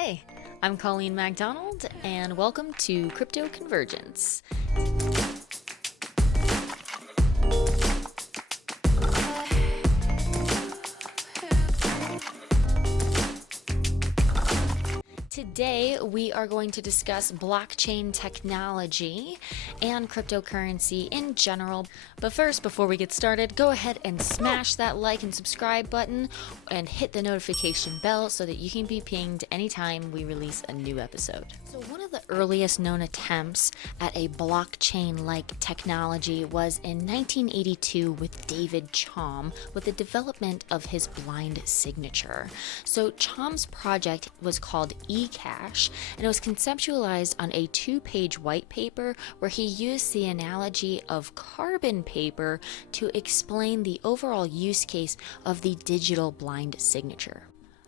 Hey, I'm Colleen MacDonald, and welcome to Crypto Convergence. Today, we are going to discuss blockchain technology and cryptocurrency in general. But first, before we get started, go ahead and smash that like and subscribe button and hit the notification bell so that you can be pinged anytime we release a new episode. So one of the earliest known attempts at a blockchain-like technology was in 1982 with David Chaum with the development of his blind signature. So Chaum's project was called eCash, and it was conceptualized on a 2-page white paper where he used the analogy of carbon paper to explain the overall use case of the digital blind signature.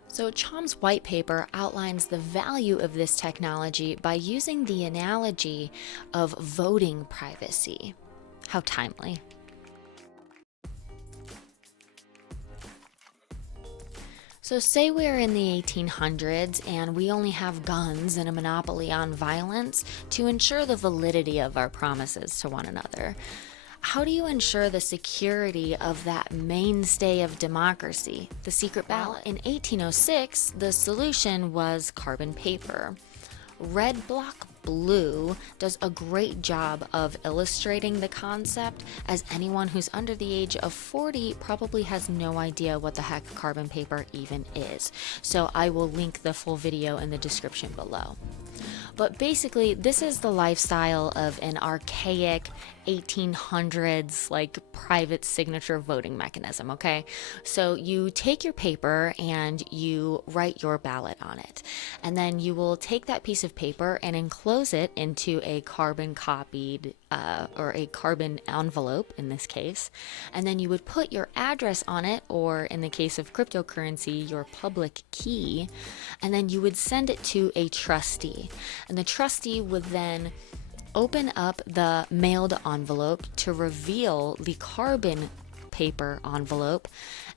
So Chaum's white paper outlines the value of this technology by using the analogy of voting privacy. How timely. So say we're in the 1800s and we only have guns and a monopoly on violence to ensure the validity of our promises to one another. How do you ensure the security of that mainstay of democracy, the secret ballot? In 1806, the solution was carbon paper. Red Block Blue does a great job of illustrating the concept, as anyone who's under the age of 40 probably has no idea what the heck carbon paper even is. So I will link the full video in the description below. But basically, this is the lifestyle of an archaic 1800s like private signature voting mechanism, okay? So you take your paper and you write your ballot on it. And then you will take that piece of paper and enclose it into a carbon copied or a carbon envelope in this case. And then you would put your address on it, or in the case of cryptocurrency, your public key. And then you would send it to a trustee. And the trustee would then open up the mailed envelope to reveal the carbon paper envelope,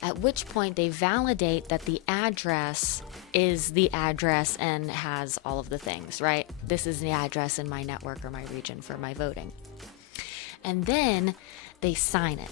at which point they validate that the address is the address and has all of the things, right? This is the address in my network or my region for my voting. And then they sign it,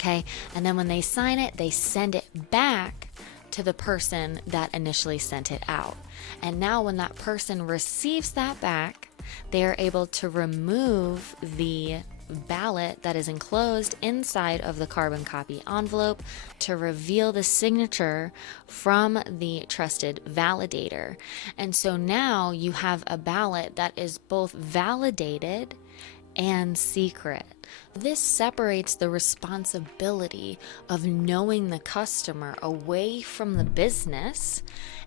okay? And then when they sign it, they send it back to the person that initially sent it out. And now when that person receives that back, they are able to remove the ballot that is enclosed inside of the carbon copy envelope to reveal the signature from the trusted validator. And so now you have a ballot that is both validated and secret. This separates the responsibility of knowing the customer away from the business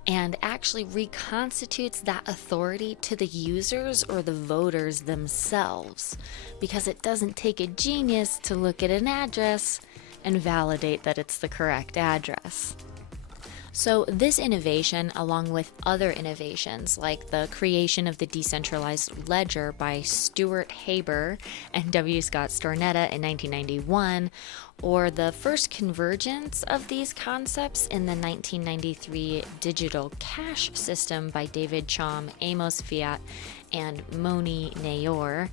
and actually reconstitutes that authority to the users or the voters themselves, because it doesn't take a genius to look at an address and validate that it's the correct address. So this innovation, along with other innovations like the creation of the decentralized ledger by Stuart Haber and W. Scott Stornetta in 1991, or the first convergence of these concepts in the 1993 digital cash system by David Chaum, Amos Fiat, and Moni Nayor,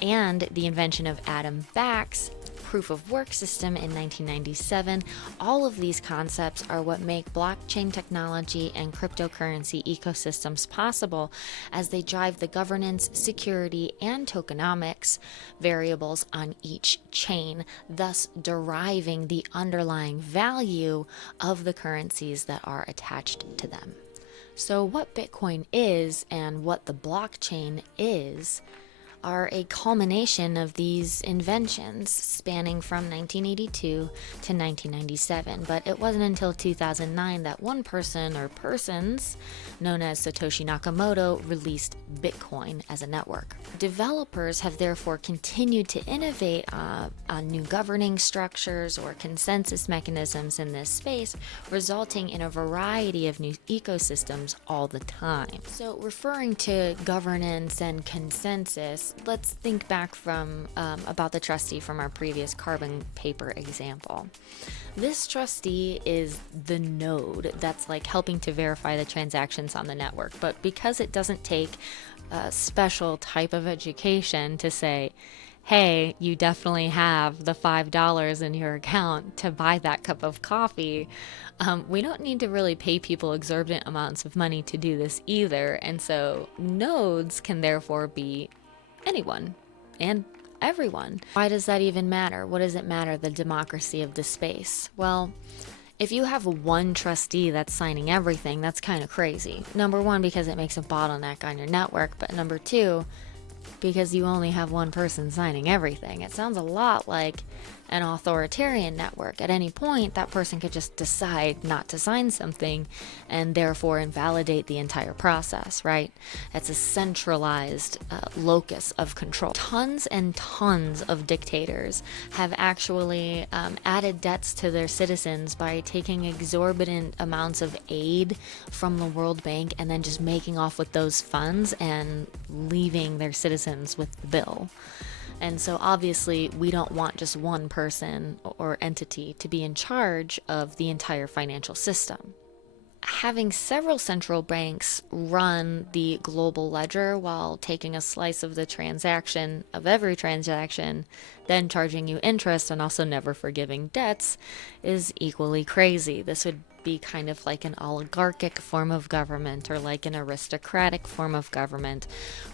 and the invention of Adam Back's proof of work system in 1997, all of these concepts are what make blockchain technology and cryptocurrency ecosystems possible, as they drive the governance, security, and tokenomics variables on each chain, thus deriving the underlying value of the currencies that are attached to them. So what Bitcoin is and what the blockchain is are a culmination of these inventions spanning from 1982 to 1997, but it wasn't until 2009 that one person or persons known as Satoshi Nakamoto released Bitcoin as a network. Developers have therefore continued to innovate on new governing structures or consensus mechanisms in this space, resulting in a variety of new ecosystems all the time. So referring to governance and consensus, let's think back from about the trustee from our previous carbon paper example. This trustee is the node that's like helping to verify the transactions on the network, but because it doesn't take a special type of education to say, hey, you definitely have the $5 in your account to buy that cup of coffee, we don't need to really pay people exorbitant amounts of money to do this either. And so nodes can therefore be anyone and everyone. Why does that even matter? What does it matter, the democracy of the space? Well, if you have one trustee that's signing everything, that's kind of crazy. Number one, because it makes a bottleneck on your network, but number two, because you only have one person signing everything. It sounds a lot like an authoritarian network. At any point, that person could just decide not to sign something and therefore invalidate the entire process, right? It's a centralized locus of control. Tons and tons of dictators have actually added debts to their citizens by taking exorbitant amounts of aid from the World Bank and then just making off with those funds and leaving their citizens with the bill. And so obviously we don't want just one person or entity to be in charge of the entire financial system. Having several central banks run the global ledger while taking a slice of the transaction, of every transaction, then charging you interest and also never forgiving debts is equally crazy. This would be kind of like an oligarchic form of government or like an aristocratic form of government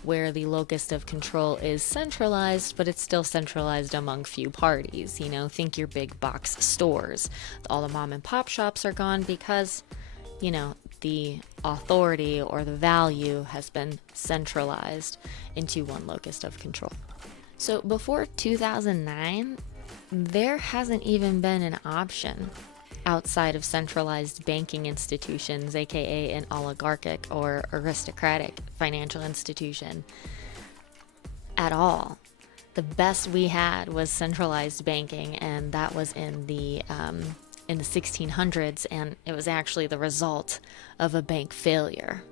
where the locus of control is centralized, but it's still centralized among few parties. You know, think your big box stores. All the mom and pop shops are gone because, you know, the authority or the value has been centralized into one locus of control. So before 2009, there hasn't even been an option outside of centralized banking institutions, aka an oligarchic or aristocratic financial institution, at all. The best we had was centralized banking, and that was in the 1600s, and it was actually the result of a bank failure.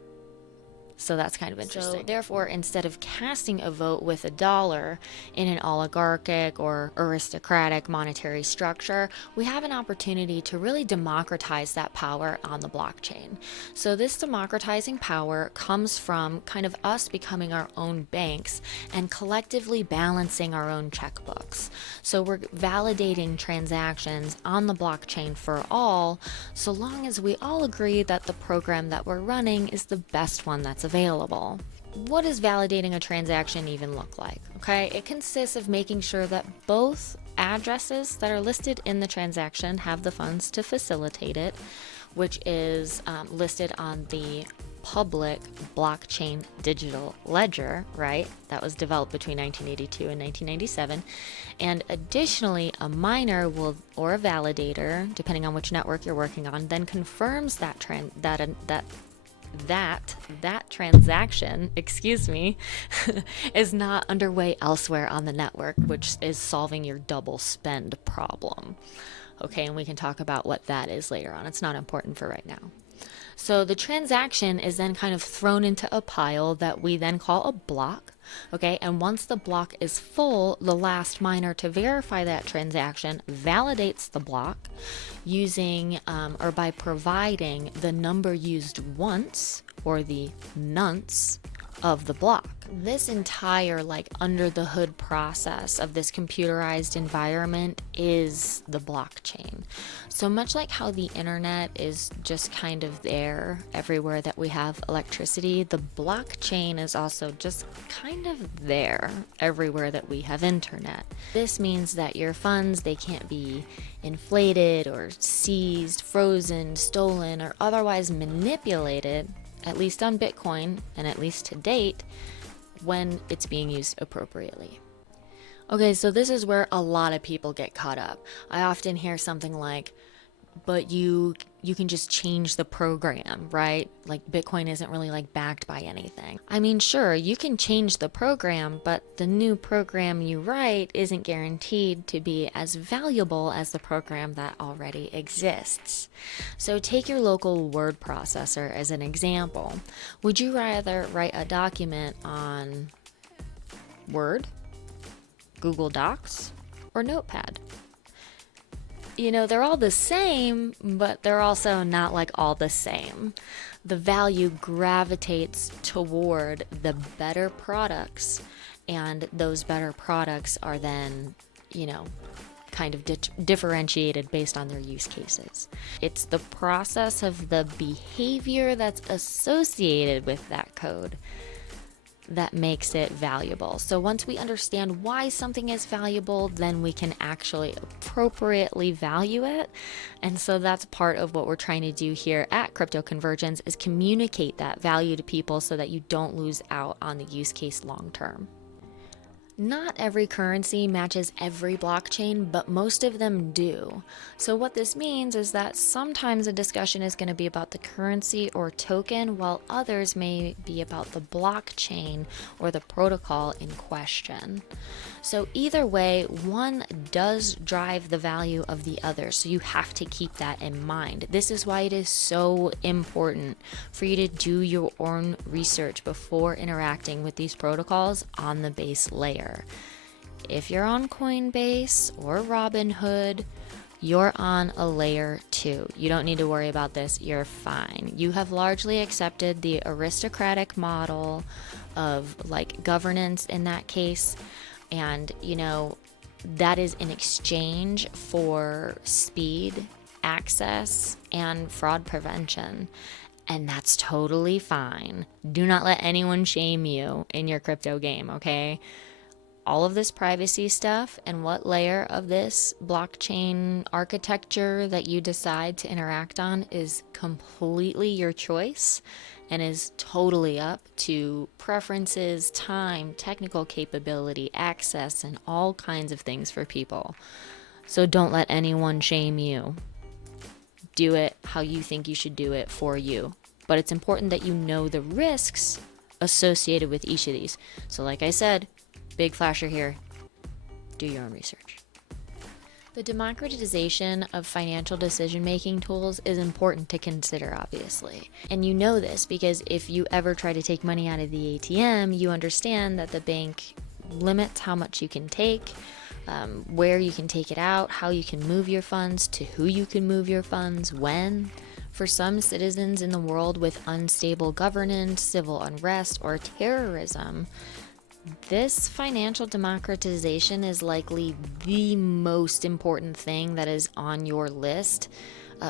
So that's kind of interesting. So therefore, instead of casting a vote with $1 in an oligarchic or aristocratic monetary structure, we have an opportunity to really democratize that power on the blockchain. So this democratizing power comes from kind of us becoming our own banks and collectively balancing our own checkbooks. So we're validating transactions on the blockchain for all, so long as we all agree that the program that we're running is the best one that's available. What does validating a transaction even look like? Okay, it consists of making sure that both addresses that are listed in the transaction have the funds to facilitate it, which is listed on the public blockchain digital ledger, right? That was developed between 1982 and 1997. And additionally, a miner will, or a validator, depending on which network you're working on, then confirms that transaction, is not underway elsewhere on the network, which is solving your double spend problem. Okay, and we can talk about what that is later on. It's not important for right now. So the transaction is then kind of thrown into a pile that we then call a block. Okay, and once the block is full, the last miner to verify that transaction validates the block using or by providing the number used once, or the nonce, of the block. This entire under the hood process of this computerized environment is the blockchain. So much like how the internet is just kind of there everywhere that we have electricity, the blockchain is also just kind of there everywhere that we have internet. This means that your funds, they can't be inflated or seized, frozen, stolen, or otherwise manipulated, at least on Bitcoin, and at least to date, when it's being used appropriately. Okay, so this is where a lot of people get caught up. I often hear something like, but you can just change the program, right? Like Bitcoin isn't really backed by anything. I mean, sure, you can change the program, but the new program you write isn't guaranteed to be as valuable as the program that already exists. So take your local word processor as an example. Would you rather write a document on Word, Google Docs, or Notepad? They're all the same, but they're also not like all the same. The value gravitates toward the better products, and those better products are then, kind of differentiated based on their use cases. It's the process of the behavior that's associated with that code that makes it valuable. So once we understand why something is valuable, then we can actually appropriately value it. And so that's part of what we're trying to do here at Crypto Convergence, is communicate that value to people so that you don't lose out on the use case long term. Not every currency matches every blockchain, but most of them do. So what this means is that sometimes a discussion is going to be about the currency or token, while others may be about the blockchain or the protocol in question. So either way, one does drive the value of the other, so you have to keep that in mind. This is why it is so important for you to do your own research before interacting with these protocols on the base layer. If you're on Coinbase or Robinhood, you're on a layer 2. You don't need to worry about this. You're fine. You have largely accepted the aristocratic model of governance in that case. And, that is in exchange for speed, access, and fraud prevention. And that's totally fine. Do not let anyone shame you in your crypto game, okay? All of this privacy stuff and what layer of this blockchain architecture that you decide to interact on is completely your choice and is totally up to preferences, time, technical capability, access, and all kinds of things for people. So don't let anyone shame you. Do it how you think you should do it for you. But it's important that you know the risks associated with each of these. So like I said, big flasher here, do your own research. The democratization of financial decision-making tools is important to consider, obviously. And you know this because if you ever try to take money out of the ATM, you understand that the bank limits how much you can take, where you can take it out, how you can move your funds, to who you can move your funds, when. For some citizens in the world with unstable governance, civil unrest, or terrorism, this financial democratization is likely the most important thing that is on your list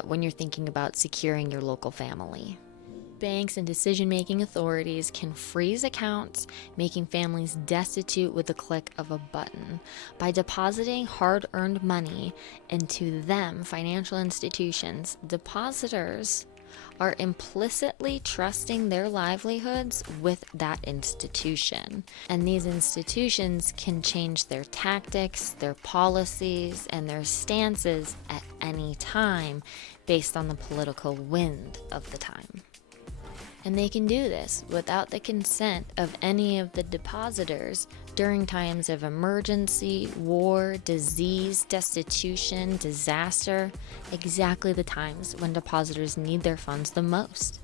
when you're thinking about securing your local family. Banks and decision-making authorities can freeze accounts, making families destitute with the click of a button. By depositing hard-earned money into them, financial institutions, depositors are implicitly trusting their livelihoods with that institution. And these institutions can change their tactics, their policies, and their stances at any time based on the political wind of the time. And they can do this without the consent of any of the depositors during times of emergency, war, disease, destitution, disaster, exactly the times when depositors need their funds the most.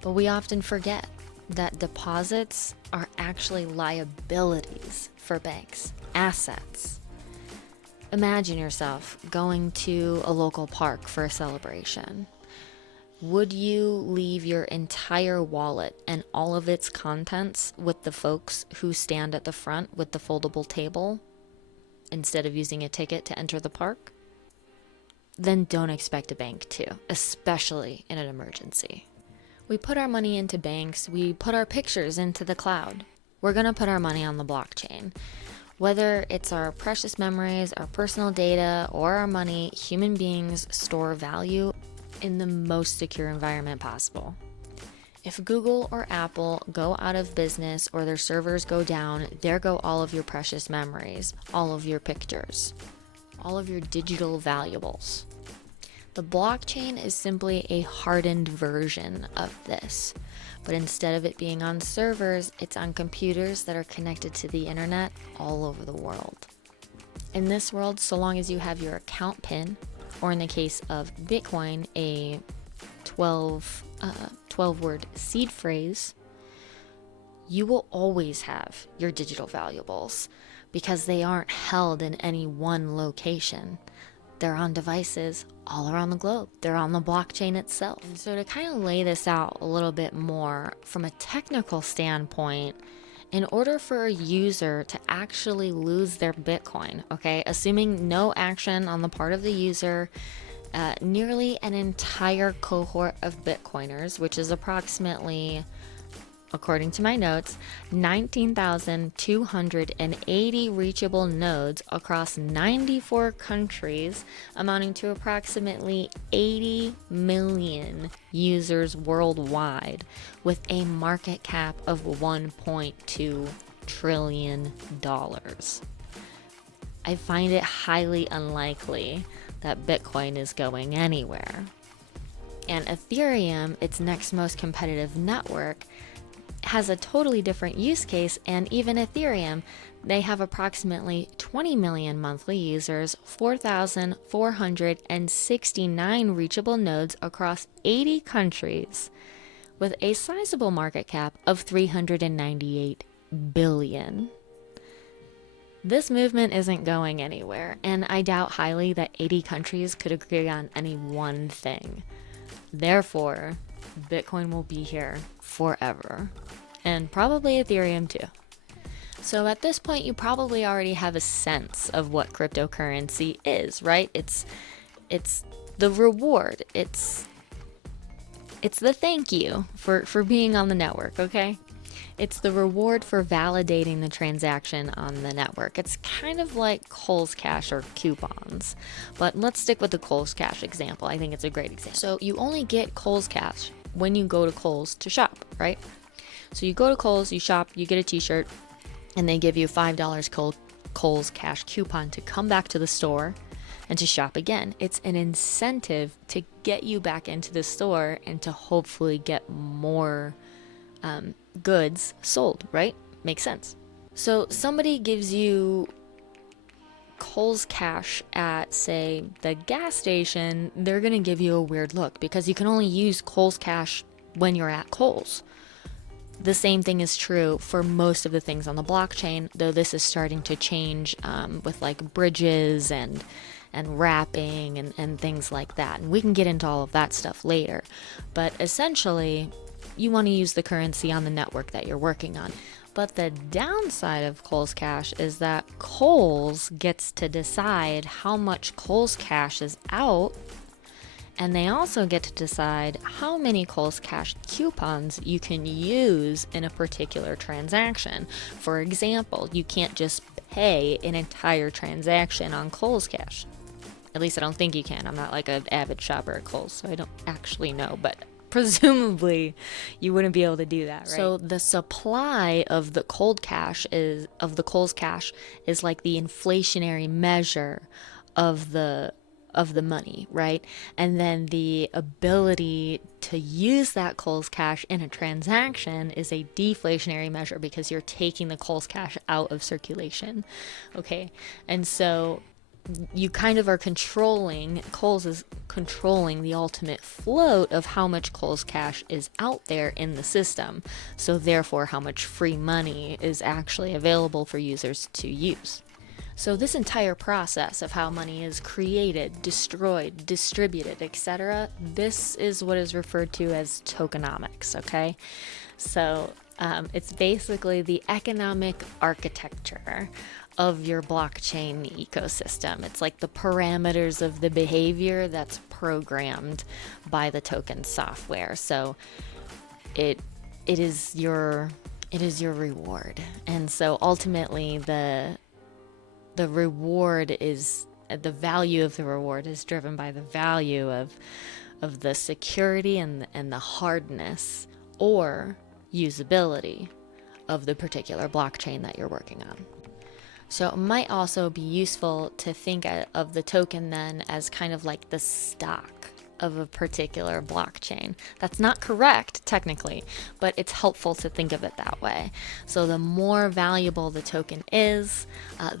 But we often forget that deposits are actually liabilities for banks, assets. Imagine yourself going to a local park for a celebration. Would you leave your entire wallet and all of its contents with the folks who stand at the front with the foldable table instead of using a ticket to enter the park? Then don't expect a bank to, especially in an emergency. We put our money into banks, we put our pictures into the cloud. We're going to put our money on the blockchain. Whether it's our precious memories, our personal data, or our money, human beings store value in the most secure environment possible. If Google or Apple go out of business or their servers go down, there go all of your precious memories, all of your pictures, all of your digital valuables. The blockchain is simply a hardened version of this, but instead of it being on servers, it's on computers that are connected to the internet all over the world. In this world, so long as you have your account PIN, or in the case of Bitcoin, a 12-word seed phrase, you will always have your digital valuables because they aren't held in any one location. They're on devices all around the globe. They're on the blockchain itself. And so to kind of lay this out a little bit more from a technical standpoint, in order for a user to actually lose their Bitcoin, okay, assuming no action on the part of the user, nearly an entire cohort of Bitcoiners, which is approximately, according to my notes, 19,280 reachable nodes across 94 countries, amounting to approximately 80 million users worldwide, with a market cap of $1.2 trillion. I find it highly unlikely that Bitcoin is going anywhere. And Ethereum, its next most competitive network, has a totally different use case, and even Ethereum, they have approximately 20 million monthly users, 4,469 reachable nodes across 80 countries, with a sizable market cap of $398 billion. This movement isn't going anywhere, and I doubt highly that 80 countries could agree on any one thing. Therefore, Bitcoin will be here forever, and probably Ethereum too. So at this point, you probably already have a sense of what cryptocurrency is, right? It's the reward. It's the thank you for being on the network, okay? It's the reward for validating the transaction on the network. It's kind of like Kohl's Cash or coupons. But let's stick with the Kohl's Cash example. I think it's a great example. So you only get Kohl's Cash when you go to Kohl's to shop, right? So you go to Kohl's, you shop, you get a t-shirt, and they give you $5 Kohl's Cash coupon to come back to the store and to shop again. It's an incentive to get you back into the store and to hopefully get more goods sold, right? Makes sense. So somebody gives you Kohl's Cash at, say, the gas station, they're going to give you a weird look because you can only use Kohl's Cash when you're at Kohl's. The same thing is true for most of the things on the blockchain, though this is starting to change with like bridges and wrapping and things like that. And we can get into all of that stuff later. But essentially, you want to use the currency on the network that you're working on. But the downside of Kohl's Cash is that Kohl's gets to decide how much Kohl's Cash is out, and they also get to decide how many Kohl's Cash coupons you can use in a particular transaction. For example, you can't just pay an entire transaction on Kohl's Cash. At least I don't think you can. I'm not like an avid shopper at Kohl's, so I don't actually know, but presumably you wouldn't be able to do that, right? So the supply of the Kohl's Cash is like the inflationary measure of the money, right? And then the ability to use that Kohl's Cash in a transaction is a deflationary measure because you're taking the Kohl's Cash out of circulation. Okay? And so you kind of are Kohl's is controlling the ultimate float of how much Kohl's Cash is out there in the system. So therefore, how much free money is actually available for users to use. So this entire process of how money is created, destroyed, distributed, etc., this is what is referred to as tokenomics, okay? So it's basically the economic architecture of your blockchain ecosystem. It's like the parameters of the behavior that's programmed by the token software. So it is your reward. And so ultimately the reward is, the value of the reward is driven by the value of the security and the hardness or usability of the particular blockchain that you're working on. So it might also be useful to think of the token then as kind of like the stock of a particular blockchain. That's not correct technically, but it's helpful to think of it that way. So the more valuable the token is,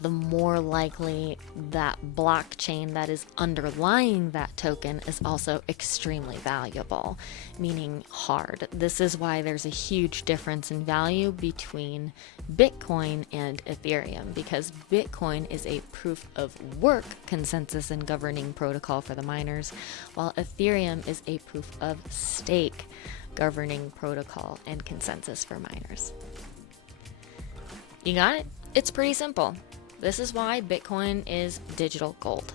the more likely that blockchain that is underlying that token is also extremely valuable, meaning hard. This is why there's a huge difference in value between Bitcoin and Ethereum, because Bitcoin is a proof of work consensus and governing protocol for the miners, while Ethereum is a proof of stake governing protocol and consensus for miners. You got it? It's pretty simple. This is why Bitcoin is digital gold.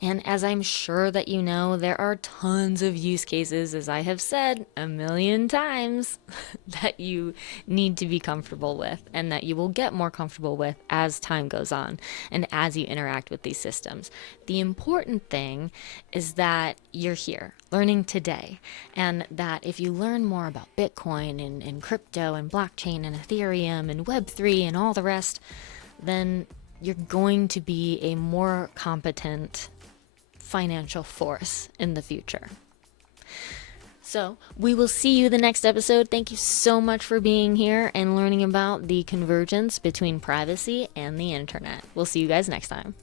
And as I'm sure that you know, there are tons of use cases, as I have said a million times, that you need to be comfortable with and that you will get more comfortable with as time goes on and as you interact with these systems. The important thing is that you're here learning today, and that if you learn more about Bitcoin and crypto and blockchain and Ethereum and Web3 and all the rest, then you're going to be a more competent financial force in the future. So we will see you the next episode. Thank you so much for being here and learning about the convergence between privacy and the internet. We'll see you guys next time.